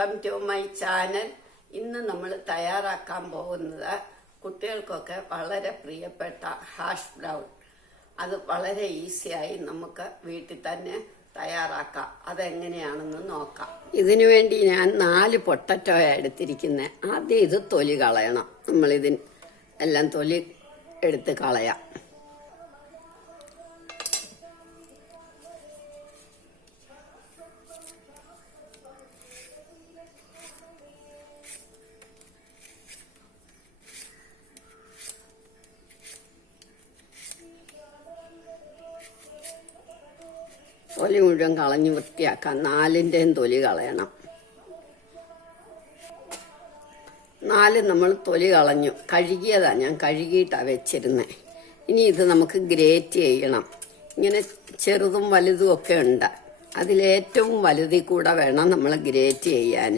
Welcome to my channel. ഇന്ന് നമ്മൾ തയ്യാറാക്കാൻ പോകുന്നത് കുട്ടികൾക്കൊക്കെ വളരെ പ്രിയപ്പെട്ട ഹാഷ് ബ്രൗൺ. അത് വളരെ ഈസിയായി നമുക്ക് വീട്ടിൽ തന്നെ തയ്യാറാക്കാം. അതെങ്ങനെയാണെന്ന് നോക്കാം. ഇതിനു വേണ്ടി ഞാൻ 4 പൊട്ടറ്റോയാണ് എടുത്തിരിക്കുന്നത്. ആദ്യം ഇത് തൊലി കളയണം. നമ്മളിതിന് എല്ലാം തൊലി എടുത്ത് കളയാം. തൊലി മുഴുവൻ കളഞ്ഞ് വൃത്തിയാക്കാം. 4ൻ്റെയും തൊലി കളയണം. 4 നമ്മൾ തൊലി കളഞ്ഞു. കഴുകിയതാണ്, ഞാൻ കഴുകിയിട്ടാണ് വെച്ചിരുന്നത്. ഇനി ഇത് നമുക്ക് ഗ്രേറ്റ് ചെയ്യണം. ഇങ്ങനെ ചെറുതും വലുതും ഒക്കെ ഉണ്ട്. അതിലേറ്റവും വലുതിൽ കൂടെ വേണം നമ്മൾ ഗ്രേറ്റ് ചെയ്യാൻ.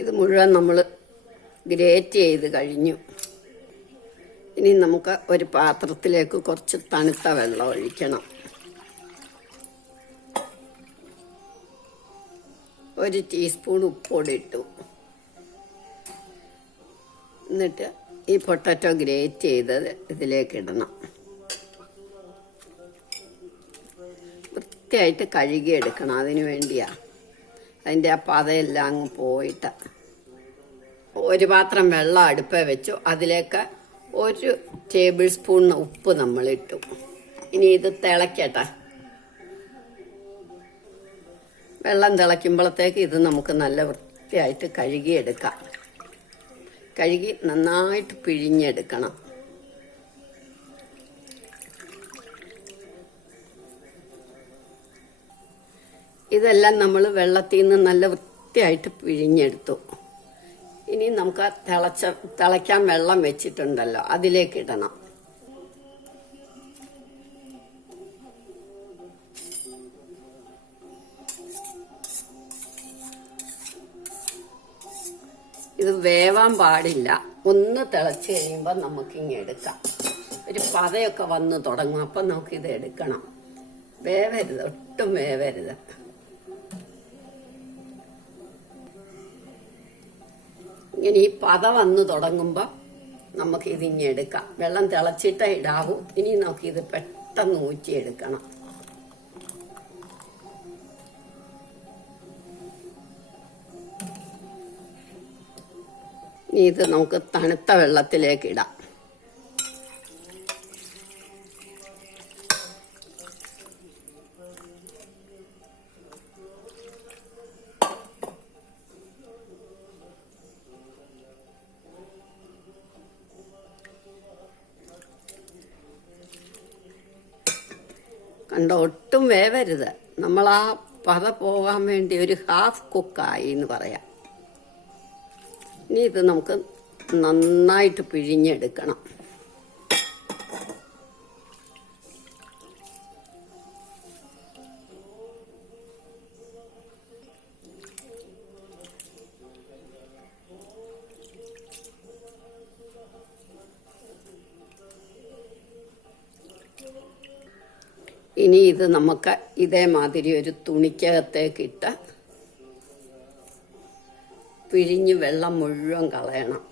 ഇത് മുഴുവൻ നമ്മൾ ഗ്രേറ്റ് ചെയ്ത് കഴിഞ്ഞു. ഇനി നമുക്ക് ഒരു പാത്രത്തിലേക്ക് കുറച്ച് തണുത്ത വെള്ളം ഒഴിക്കണം. 1 ടീസ്പൂൺ ഉപ്പൊടി ഇട്ടു. എന്നിട്ട് ഈ പൊട്ടാറ്റോ ഗ്രേറ്റ് ചെയ്തത് ഇതിലേക്ക് ഇടണം. വൃത്തിയായിട്ട് കഴുകിയെടുക്കണം. അതിന് വേണ്ടിയാ. അതിൻ്റെ ആ പതയെല്ലാം അങ്ങ് പോയിട്ട്. 1 പാത്രം വെള്ളം അടുപ്പേ വെച്ചു. അതിലേക്ക് 1 ടേബിൾ സ്പൂൺ ഉപ്പ് നമ്മളിട്ടു. ഇനി ഇത് തിളക്കട്ടെ. വെള്ളം തിളയ്ക്കുമ്പോഴത്തേക്ക് ഇത് നമുക്ക് നല്ല വൃത്തിയായിട്ട് കഴുകിയെടുക്കാം. കഴുകി നന്നായിട്ട് പിഴിഞ്ഞെടുക്കണം. ഇതെല്ലാം നമ്മൾ വെള്ളത്തിൽ നിന്ന് നല്ല വൃത്തിയായിട്ട് പിഴിഞ്ഞെടുത്തു. ഇനി നമുക്ക് തിളയ്ക്കാൻ വെള്ളം വെച്ചിട്ടുണ്ടല്ലോ, അതിലേക്ക് ഇടണം. ഇത് വേവാൻ പാടില്ല. ഒന്ന് തിളച്ച് കഴിയുമ്പോൾ നമുക്കിങ്ങ് എടുക്കാം. ഒരു പതയൊക്കെ വന്ന് തുടങ്ങും. അപ്പം നമുക്കിത് എടുക്കണം. വേവരുത്, ഒട്ടും വേവരുത്. ഇങ്ങനെ ഈ പത വന്ന് തുടങ്ങുമ്പോൾ നമുക്ക് ഇതിങ്ങി എടുക്കാം. വെള്ളം തിളച്ചിട്ടേ ഇടാവൂ. ഇനി നമുക്കിത് പെട്ടെന്ന് ഊറ്റിയെടുക്കണം. ഇനി ഇത് നമുക്ക് തണുത്ത വെള്ളത്തിലേക്ക് ഇടാം. കണ്ടോ, ഒട്ടും വേവരുത്. നമ്മൾ ആ പത പോകാൻ വേണ്ടി ഒരു ഹാഫ് കുക്കായി എന്ന് പറയാം. ഇനി ഇത് നമുക്ക് നന്നായിട്ട് പിഴിഞ്ഞെടുക്കണം. ഇനി ഇത് നമുക്ക് ഇതേമാതിരി ഒരു തുണിക്കകത്തേക്ക് ഇട്ട് പിഴിഞ്ഞ് വെള്ളം മുഴുവൻ കളയണം.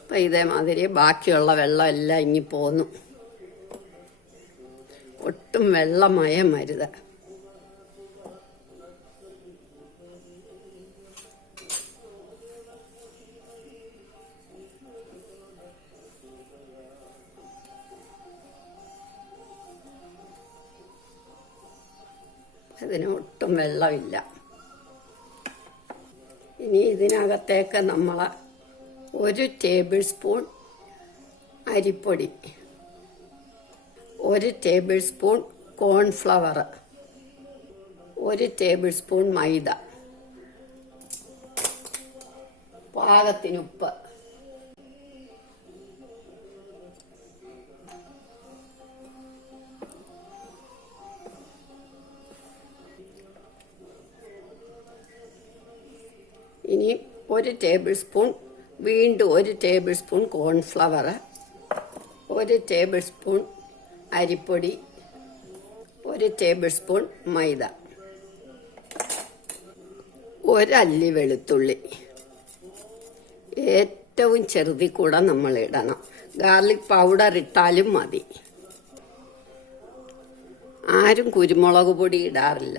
അപ്പം ഇതേമാതിരി ബാക്കിയുള്ള വെള്ളം എല്ലാം ഇനി പോന്നു. ഒട്ടും വെള്ളമയം വരുത്. ഇതിന് ഒട്ടും വെള്ളമില്ല. ഇനി ഇതിനകത്തേക്ക് നമ്മൾ 1 ടേബിൾ സ്പൂൺ അരിപ്പൊടി, 1 tablespoon cornflour, 1 tablespoon maida, പാകത്തിന് ഉപ്പ്, ഇനി 1 ടേബിൾ സ്പൂൺ, വീണ്ടും 1 tablespoon cornflour, 1 tablespoon അരിപ്പൊടി, 1 ടേബിൾ സ്പൂൺ മൈദ, 1 അല്ലി വെളുത്തുള്ളി. ഏറ്റവും ചെറുതിൽ കൂടെ നമ്മൾ ഇടണം. ഗാർലിക് പൗഡർ ഇട്ടാലും മതി. ആരും കുരുമുളക് പൊടി ഇടാറില്ല,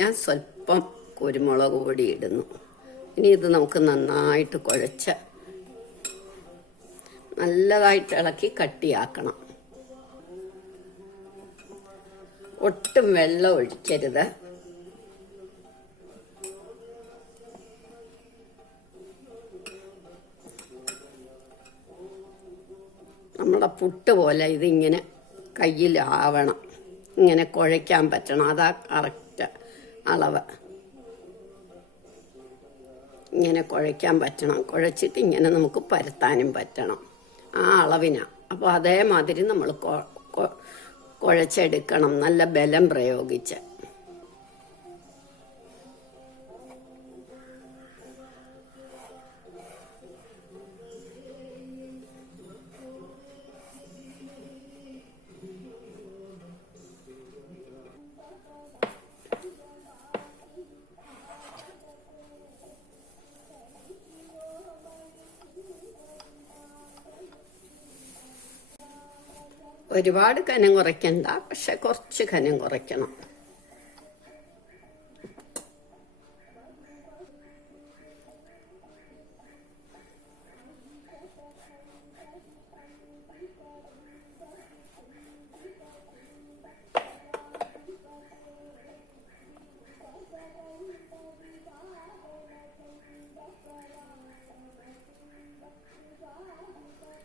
ഞാൻ സ്വല്പം കുരുമുളക് പൊടി ഇടുന്നു. ഇനി ഇത് നമുക്ക് നന്നായിട്ട് കുഴച്ച് നല്ലതായിട്ട് ഇളക്കി കട്ടിയാക്കണം. ഒട്ടും വെള്ളം ഒഴിക്കരുത്. നമ്മുടെ പുട്ട് പോലെ ഇതിങ്ങനെ കയ്യിലാവണം, ഇങ്ങനെ കുഴയ്ക്കാൻ പറ്റണം. അതാ കറക്റ്റ് അളവ്. ഇങ്ങനെ കുഴയ്ക്കാൻ പറ്റണം. കുഴച്ചിട്ട് ഇങ്ങനെ നമുക്ക് പരത്താനും പറ്റണം, ആ അളവിനാണ്. അപ്പോൾ അതേമാതിരി നമ്മൾ കുഴച്ചെടുക്കണം, നല്ല ബലം പ്രയോഗിച്ച്. ഒരുപാട് കനം കുറയ്ക്കണ്ട, പക്ഷെ കുറച്ച് കനം കുറയ്ക്കണം.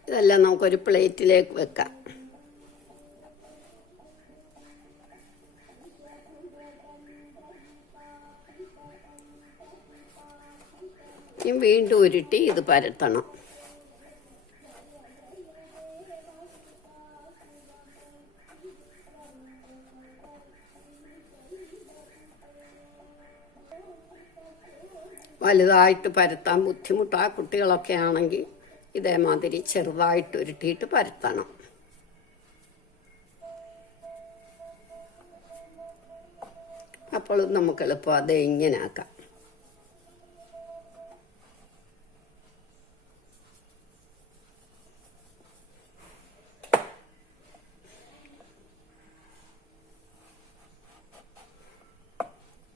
ഇതെല്ലാം നമുക്കൊരു പ്ലേറ്റിലേക്ക് വെക്കാം. വീണ്ടും ഉരുട്ടി ഇത് പരത്തണം. വലുതായിട്ട് പരത്താൻ ബുദ്ധിമുട്ടാ കുട്ടികളൊക്കെ ആണെങ്കിൽ ഇതേമാതിരി ചെറുതായിട്ട് ഉരുട്ടിയിട്ട് പരത്തണം. അപ്പോൾ നമുക്ക് എളുപ്പം അത് ഇങ്ങനെ ആക്കാം.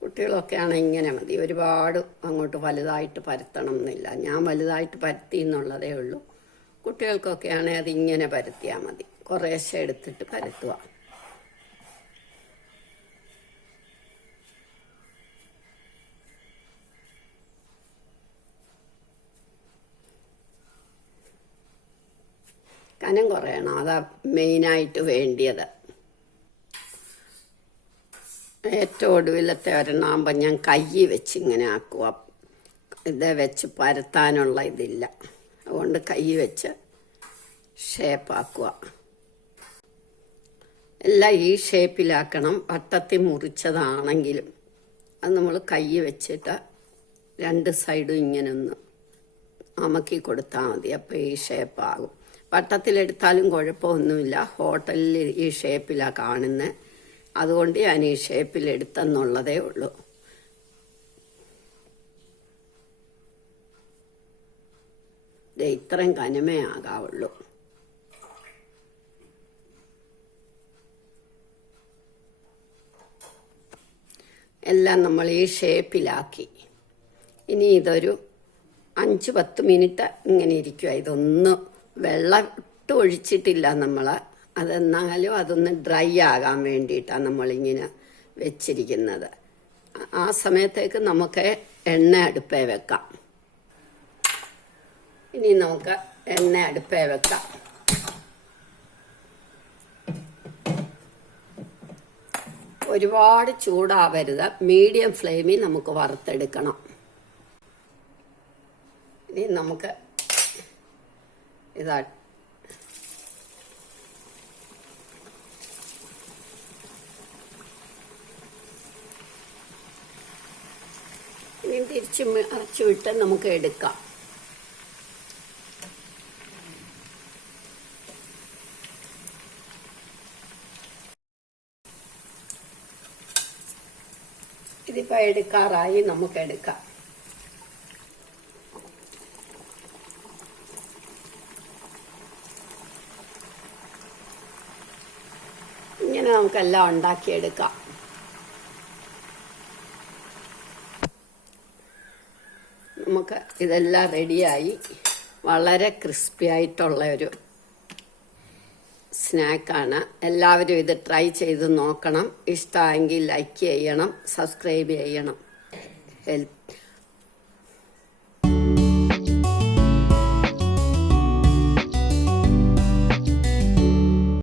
കുട്ടികളൊക്കെ ആണെങ്കിൽ ഇങ്ങനെ മതി, ഒരുപാട് അങ്ങോട്ട് വലുതായിട്ട് പരത്തണം എന്നില്ല. ഞാൻ വലുതായിട്ട് പരത്തി എന്നുള്ളതേ ഉള്ളൂ. കുട്ടികൾക്കൊക്കെ ആണെങ്കിൽ അത് ഇങ്ങനെ പരത്തിയാൽ മതി. കുറേശ്ശെ എടുത്തിട്ട് പരത്തുക. കനം കുറയണം, അതാ മെയിനായിട്ട് വേണ്ടിയത്. ഏറ്റവും ഒടുവിലത്തെ ഒരെണ്ണാകുമ്പോൾ ഞാൻ കൈ വെച്ച് ഇങ്ങനെ ആക്കുക. ഇത് വെച്ച് പരത്താനുള്ള ഇതില്ല, അതുകൊണ്ട് കൈ വെച്ച് ഷേപ്പാക്കുക. എല്ലാം ഈ ഷേപ്പിലാക്കണം. വട്ടത്തിൽ മുറിച്ചതാണെങ്കിലും അത് നമ്മൾ കൈ വെച്ചിട്ട് 2 സൈഡും ഇങ്ങനെ ഒന്ന് അമക്കി കൊടുത്താൽ മതി. അപ്പോൾ ഈ ഷേപ്പാകും. വട്ടത്തിലെടുത്താലും കുഴപ്പമൊന്നുമില്ല. ഹോട്ടലിൽ ഈ ഷേപ്പിലാണ് കാണുന്നത്, അതുകൊണ്ട് ഞാൻ ഈ ഷേപ്പിലെടുത്തെന്നുള്ളതേ ഉള്ളൂ. ഇത്രയും കനമേ ആകാവുള്ളൂ. എല്ലാം നമ്മൾ ഈ ഷേപ്പിലാക്കി. ഇനി ഇതൊരു 5-10 മിനിറ്റ് ഇങ്ങനെ ഇരിക്കുക. ഇതൊന്നും വെള്ളം ഇട്ട് ഒഴിച്ചിട്ടില്ല നമ്മൾ. അതെന്നാലും അതൊന്ന് ഡ്രൈ ആകാൻ വേണ്ടിയിട്ടാണ് നമ്മളിങ്ങനെ വെച്ചിരിക്കുന്നത്. ആ സമയത്തേക്ക് നമുക്ക് എണ്ണ അടുപ്പേ വെക്കാം. ഇനി നമുക്ക് എണ്ണ അടുപ്പേ വെക്കാം. ഒരുപാട് ചൂടാവരുത്, മീഡിയം ഫ്ലെയിമിൽ നമുക്ക് വറുത്തെടുക്കണം. ഇനി നമുക്ക് ഇതാ ഇനി തിരിച്ച് മറിച്ച് വിട്ട് നമുക്ക് എടുക്കാം. ഇതിപ്പോൾ എടുക്കാറായി, നമുക്ക് എടുക്കാം. ഇങ്ങനെ നമുക്കെല്ലാം ഉണ്ടാക്കിയെടുക്കാം. നമുക്ക് ഇതെല്ലാം റെഡിയായി. വളരെ ക്രിസ്പി ആയിട്ടുള്ള ഒരു സ്നാക്കാണ്. എല്ലാവരും ഇത് ട്രൈ ചെയ്ത് നോക്കണം. ഇഷ്ടമായെങ്കിൽ ലൈക്ക് ചെയ്യണം, സബ്സ്ക്രൈബ് ചെയ്യണം.